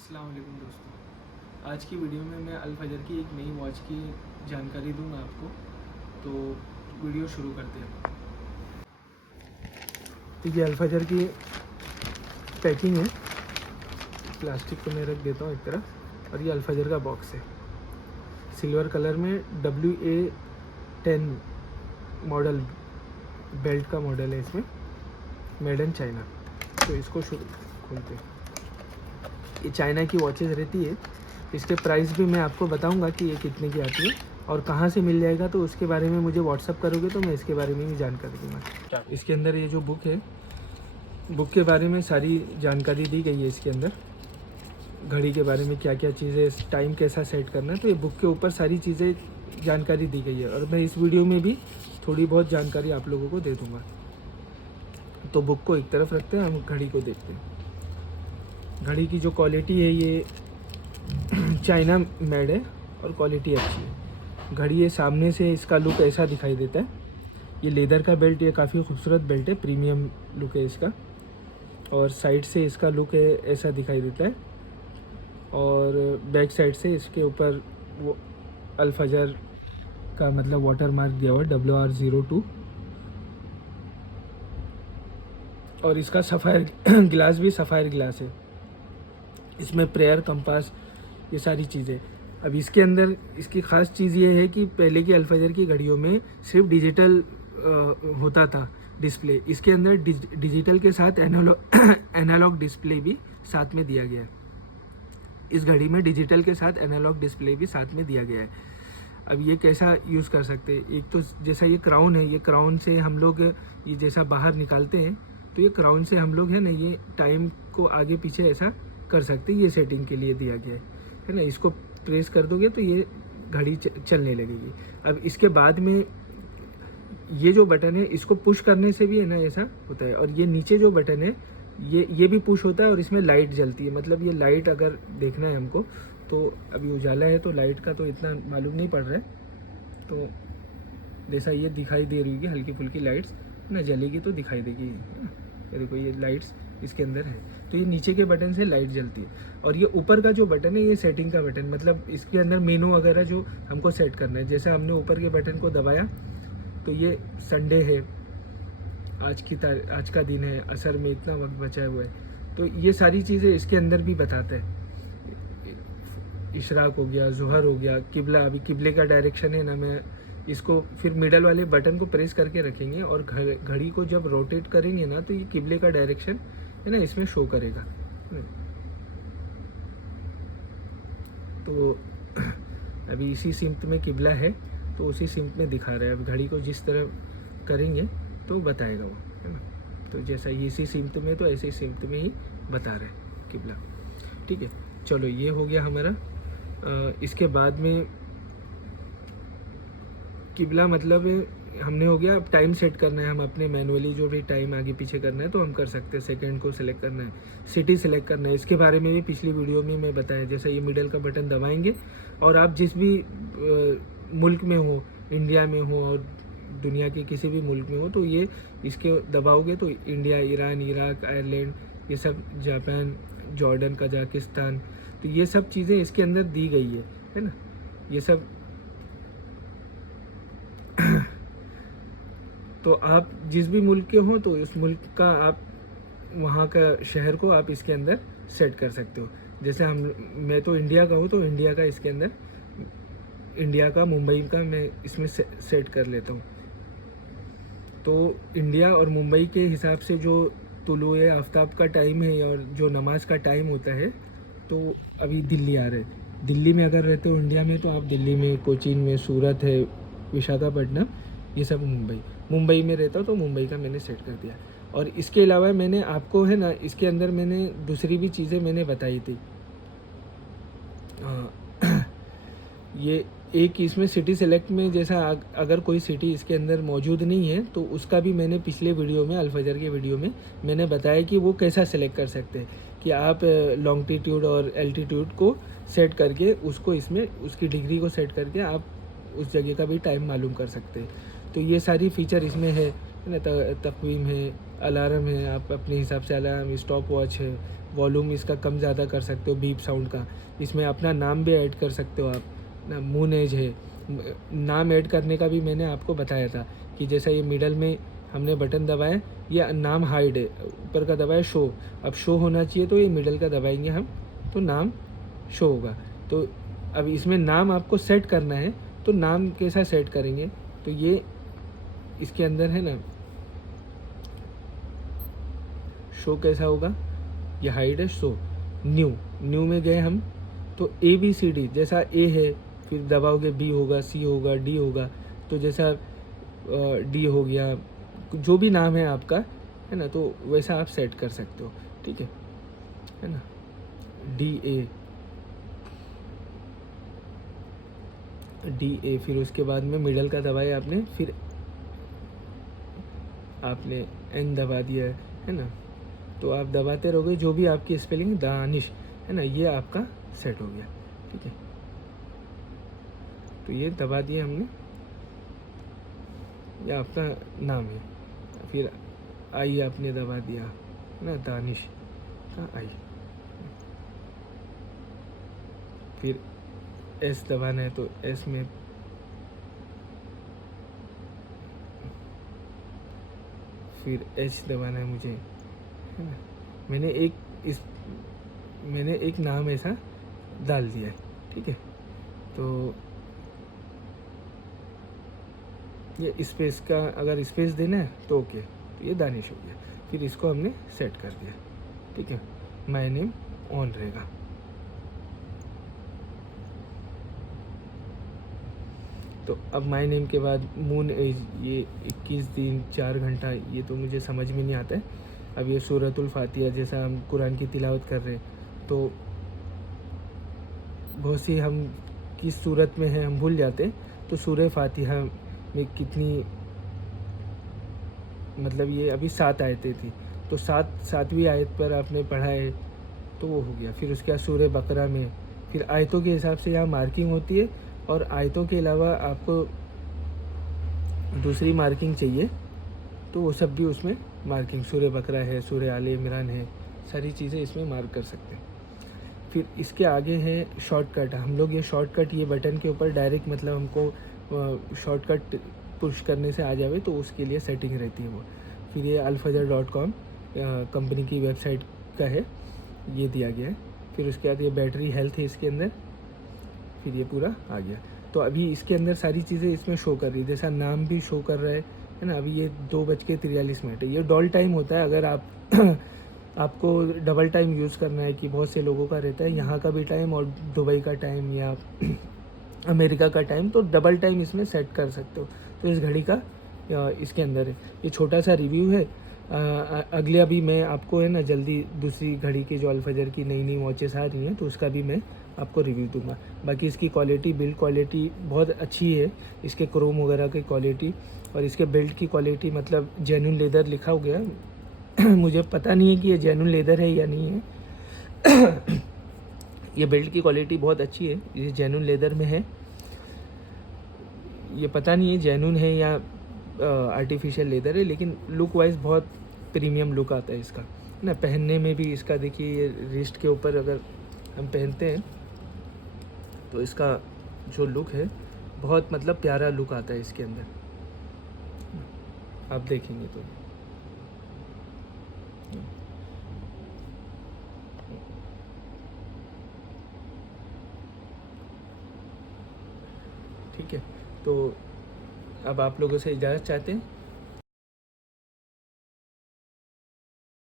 अस्सलाम वालेकुम दोस्तों। आज की वीडियो में मैं अल फजर की एक नई वॉच की जानकारी दूंगा आपको। तो वीडियो शुरू करते हैं। तो ये अल फजर की पैकिंग है, प्लास्टिक को मैं रख देता हूँ एक तरफ। और ये अल फजर का बॉक्स है, सिल्वर कलर में WA10 मॉडल बेल्ट का मॉडल है इसमें, मेड इन चाइना। तो इसको शुरू खोलते हैं। ये चाइना की वॉचेस रहती है। इसके प्राइस भी मैं आपको बताऊंगा कि ये कितने की आती है और कहाँ से मिल जाएगा। तो उसके बारे में मुझे व्हाट्सअप करोगे तो मैं इसके बारे में भी जानकारी दूंगा। इसके अंदर ये जो बुक है, बुक के बारे में सारी जानकारी दी गई है। इसके अंदर घड़ी के बारे में क्या क्या चीज़ें, टाइम कैसा सेट करना है, तो ये बुक के ऊपर सारी चीज़ें जानकारी दी गई है। और मैं इस वीडियो में भी थोड़ी बहुत जानकारी आप लोगों को दे दूँगा। तो बुक को एक तरफ रखते हैं, हम घड़ी को देखते हैं। घड़ी की जो क्वालिटी है ये चाइना मेड है और क्वालिटी अच्छी है। घड़ी ये सामने से इसका लुक ऐसा दिखाई देता है। ये लेदर का बेल्ट, ये काफ़ी खूबसूरत बेल्ट है, प्रीमियम लुक है इसका। और साइड से इसका लुक है ऐसा दिखाई देता है। और बैक साइड से इसके ऊपर वो अल फजर का मतलब वाटर मार्क दिया हुआ है, WR02। और इसका सफ़ायर ग्लास भी सफ़ायर ग्लास है। इसमें प्रेयर, कंपास, ये सारी चीज़ें। अब इसके अंदर इसकी ख़ास चीज़ ये है कि पहले की अल फजर की घड़ियों में सिर्फ डिजिटल होता था डिस्प्ले। इसके अंदर डिजिटल के साथ एनालॉग डिस्प्ले भी साथ में दिया गया है। इस घड़ी में डिजिटल के साथ एनालॉग डिस्प्ले भी साथ में दिया गया है। अब ये कैसा यूज़ कर सकते हैं, एक तो जैसा ये क्राउन है, ये क्राउन से हम लोग ये जैसा बाहर निकालते हैं, तो ये क्राउन से हम लोग है ना, ये टाइम को आगे पीछे ऐसा कर सकते हैं। ये सेटिंग के लिए दिया गया है ना। इसको प्रेस कर दोगे तो ये घड़ी चलने लगेगी। अब इसके बाद में ये जो बटन है, इसको पुश करने से भी है ना ऐसा होता है। और ये नीचे जो बटन है ये भी पुश होता है और इसमें लाइट जलती है। मतलब ये लाइट अगर देखना है हमको, तो अभी उजाला है तो लाइट का तो इतना मालूम नहीं पड़ रहा है। तो जैसा ये दिखाई दे रही होगी हल्की फुल्की लाइट्स ना, जलेगी तो दिखाई देगी। ये देखो ये लाइट्स इसके अंदर है। तो ये नीचे के बटन से लाइट जलती है। और ये ऊपर का जो बटन है ये सेटिंग का बटन, मतलब इसके अंदर मेनू वगैरह जो हमको सेट करना है। जैसे हमने ऊपर के बटन को दबाया तो ये संडे है, आज का दिन है, असर में इतना वक्त बचा हुआ है, तो ये सारी चीज़ें इसके अंदर भी बताता है। इशराक हो गया, ज़ोहर हो गया, किबला, अभी किबले का डायरेक्शन है ना, मैं इसको फिर मिडल वाले बटन को प्रेस करके रखेंगे और घड़ी को जब रोटेट करेंगे ना, तो ये किबले का डायरेक्शन है ना इसमें शो करेगा। तो अभी इसी सिमत में किबला है, तो उसी सिमत में दिखा रहा है। अब घड़ी को जिस तरह करेंगे तो बताएगा वो, है ना। तो जैसा इसी सिमत में, तो ऐसे सिमत में ही बता रहा है किबला। ठीक है, चलो ये हो गया हमारा। इसके बाद में किबला मतलब हमने हो गया। अब टाइम सेट करना है, हम अपने मैनुअली जो भी टाइम आगे पीछे करना है तो हम कर सकते हैं। सेकंड को सिलेक्ट करना है, सिटी सिलेक्ट करना है, इसके बारे में भी पिछली वीडियो में मैं बताया। जैसा ये मिडल का बटन दबाएंगे और आप जिस भी मुल्क में हो, इंडिया में हो और दुनिया के किसी भी मुल्क में हो, तो ये इसके दबाओगे तो इंडिया, ईरान, इराक, आयरलैंड, ये सब, जापान, जॉर्डन, कजाकिस्तान, तो ये सब चीज़ें इसके अंदर दी गई है ना। ये सब तो आप जिस भी मुल्क के हो तो उस मुल्क का आप वहाँ का शहर को आप इसके अंदर सेट कर सकते हो। जैसे मैं तो इंडिया का हूँ, तो इंडिया का इसके अंदर, इंडिया का, मुंबई का मैं इसमें सेट कर लेता हूँ। तो इंडिया और मुंबई के हिसाब से जो तुलुए आफ्ताब का टाइम है और जो नमाज का टाइम होता है, तो अभी दिल्ली आ रहे हैं। दिल्ली में अगर रहते हो इंडिया में, तो आप दिल्ली में, कोचीन में, सूरत है, विशाखापट्टनम, ये सब मुंबई में रहता हो तो मुंबई का मैंने सेट कर दिया। और इसके अलावा मैंने आपको है ना, इसके अंदर मैंने दूसरी भी चीज़ें मैंने बताई थी। ये एक इसमें सिटी सेलेक्ट में, जैसा अगर कोई सिटी इसके अंदर मौजूद नहीं है तो उसका भी मैंने पिछले वीडियो में, अल फजर के वीडियो में मैंने बताया कि वो कैसा सेलेक्ट कर सकते हैं। कि आप लॉन्गिट्यूड और एल्टीट्यूड को सेट करके उसको इसमें, उसकी डिग्री को सेट करके आप उस जगह का भी टाइम मालूम कर सकते हैं। तो ये सारी फीचर इसमें है। है ना, तकवीम है, अलार्म है, आप अपने हिसाब से अलार्म, स्टॉप वॉच है, वॉल्यूम इसका कम ज़्यादा कर सकते हो बीप साउंड का, इसमें अपना नाम भी ऐड कर सकते हो आप ना, मून एज है, नाम ऐड करने का भी मैंने आपको बताया था कि जैसा ये मिडल में हमने बटन दबाया, ये नाम हाइड है, ऊपर का दबाया शो, अब शो होना चाहिए तो ये मिडल का दबाएंगे हम तो नाम शो होगा। तो अब इसमें नाम आपको सेट करना है, तो नाम कैसा सेट करेंगे, तो ये इसके अंदर है ना, शो कैसा होगा, ये हाइड है, शो न्यू में गए हम तो ABCD, जैसा ए है फिर दबाओगे बी होगा, सी होगा, डी होगा, तो जैसा डी हो गया, जो भी नाम है आपका, है ना, तो वैसा आप सेट कर सकते हो, ठीक है ना, DA, फिर उसके बाद में मिडल का दबाया आपने, फिर आपने N दबा दिया है ना, तो आप दबाते रहोगे, जो भी आपकी स्पेलिंग दानिश है ना, ये आपका सेट हो गया, ठीक है। तो ये दबा दिया हमने, ये आपका नाम है, फिर आई आपने दबा दिया है ना, दानिश का आई, फिर S दबाना है तो S में, फिर H दबाना है मुझे, है ना, मैंने एक नाम ऐसा डाल दिया है, ठीक है। तो ये स्पेस का अगर स्पेस देना है तो ओके, तो ये दानिश हो गया, फिर इसको हमने सेट कर दिया, ठीक है, माय नेम ऑन रहेगा। तो अब माय नेम के बाद मून एज, ये 21 दिन 4 घंटा, ये तो मुझे समझ में नहीं आता है। अब ये सूरतुल फातिहा, जैसा हम कुरान की तिलावत कर रहे हैं, तो बहुत सी हम किस सूरत में है हम भूल जाते हैं, तो सूरह फातिहा में कितनी, मतलब ये अभी 7 आयतें थी, तो 7वीं आयत पर आपने पढ़ा है तो वो हो गया। फिर उसके बाद सूरह बकरा में फिर आयतों के हिसाब से यहाँ मार्किंग होती है, और आयतों के अलावा आपको दूसरी मार्किंग चाहिए तो वो सब भी उसमें मार्किंग, सूरह बकरा है, सूरह आले इमरान है, सारी चीज़ें इसमें मार्क कर सकते हैं। फिर इसके आगे है शॉर्टकट, हम लोग ये शॉर्टकट ये बटन के ऊपर डायरेक्ट, मतलब हमको शॉर्टकट पुश करने से आ जावे तो उसके लिए सेटिंग रहती है वो। फिर ये alfajr.com कंपनी की वेबसाइट का है, ये दिया गया है। फिर उसके बाद ये बैटरी हेल्थ है इसके अंदर, फिर ये पूरा आ गया। तो अभी इसके अंदर सारी चीज़ें इसमें शो कर रही है, जैसा नाम भी शो कर रहा है ना। अभी ये 2:43 है, ये डॉल टाइम होता है। अगर आप आपको डबल टाइम यूज़ करना है, कि बहुत से लोगों का रहता है यहाँ का भी टाइम और दुबई का टाइम या अमेरिका का टाइम, तो डबल टाइम इसमें सेट कर सकते हो। तो इस घड़ी का इसके अंदर है। ये छोटा सा रिव्यू है। अगले अभी मैं आपको है ना जल्दी दूसरी घड़ी की जो अल्फजर की नई वॉचेस आ रही हैं, तो उसका भी मैं आपको रिव्यू दूंगा। बाकी इसकी क्वालिटी, बिल्ड क्वालिटी बहुत अच्छी है, इसके क्रोम वगैरह की क्वालिटी, और इसके बेल्ट की क्वालिटी, मतलब जेन्युइन लेदर लिखा हो गया मुझे पता नहीं है कि ये जेन्युइन लेदर है या नहीं है ये बेल्ट की क्वालिटी बहुत अच्छी है, ये जेन्युइन लेदर में है। ये पता नहीं है जेन्युइन है या आर्टिफिशियल लेदर है, लेकिन लुक वाइज बहुत प्रीमियम लुक आता है इसका, है ना। पहनने में भी इसका देखिए, ये रिस्ट के ऊपर अगर हम पहनते हैं तो इसका जो लुक है बहुत, मतलब प्यारा लुक आता है इसके अंदर, आप देखेंगे तो। ठीक है, तो अब आप लोगों से इजाज़त चाहते हैं।